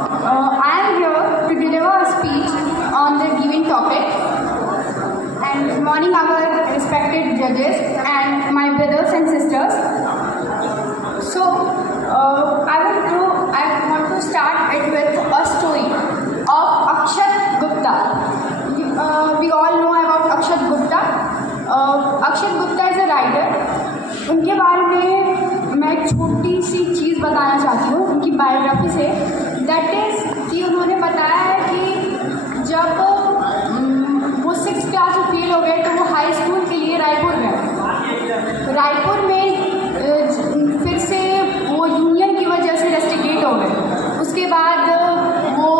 I am here to deliver a speech on the given topic. And good morning, our respected judges and my brothers and sisters. So, I want to start it with a story of Akshat Gupta. We all know about Akshat Gupta. Akshat Gupta is a writer. उनके बारे में मैं एक छोटी सी चीज़ बताना चाहती हूँ उनकी बायोग्राफी से। दैट इज़ कि उन्होंने बताया है कि जब वो 6th क्लास में फेल हो गए तो वो हाई स्कूल के लिए रायपुर गए। रायपुर में फिर से वो यूनियन की वजह से रेस्ट्रिकेट हो गए। उसके बाद वो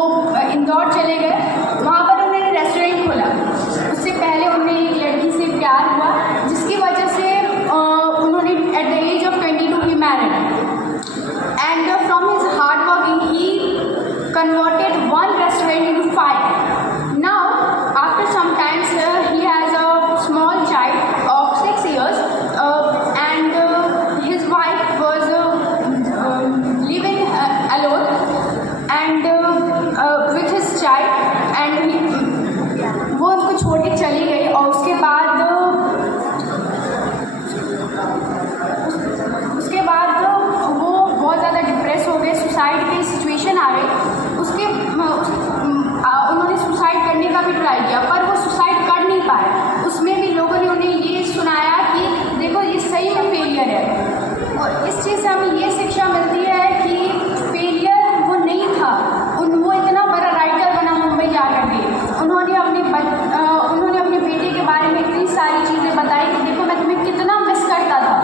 इंदौर चले गए, वहाँ पर उन्होंने रेस्टोरेंट खोला। उससे पहले उन्हें एक लड़की से प्यार हुआ जिसकी वजह से उन्होंने at the age of 22 he married and from his hard working he converted one restaurant into 5. Now, after some time, he has a small child of 6 years, and his wife was living alone and with his child, and वो उनको छोड़ के चली गई। और उसके बाद वो बहुत ज़्यादा डिप्रेस हो गए, सुसाइड की सिचुएशन आ गई। उन्होंने सुसाइड करने का भी ट्राई किया पर वो सुसाइड कर नहीं पाए। उसमें भी लोगों ने उन्हें ये सुनाया कि देखो ये सही में फेलियर है। और इस चीज़ से हमें ये शिक्षा मिलती है कि फेलियर वो नहीं था, वो इतना बड़ा राइटर बना मुंबई जाकर के। उन्होंने अपने बेटे के बारे में इतनी सारी चीज़ें बताई कि देखो मैं तुम्हें कितना मिस करता था।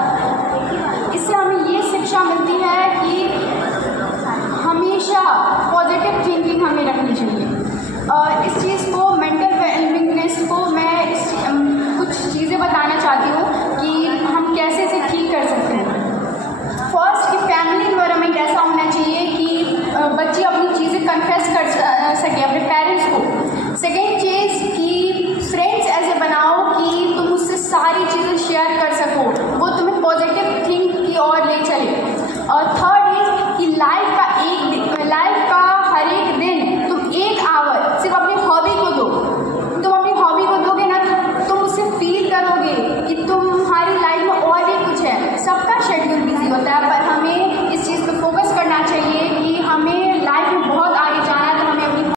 इससे हमें ये शिक्षा मिलती है कि हमेशा पॉजिटिव थिंकिंग हमें रखनी चाहिए।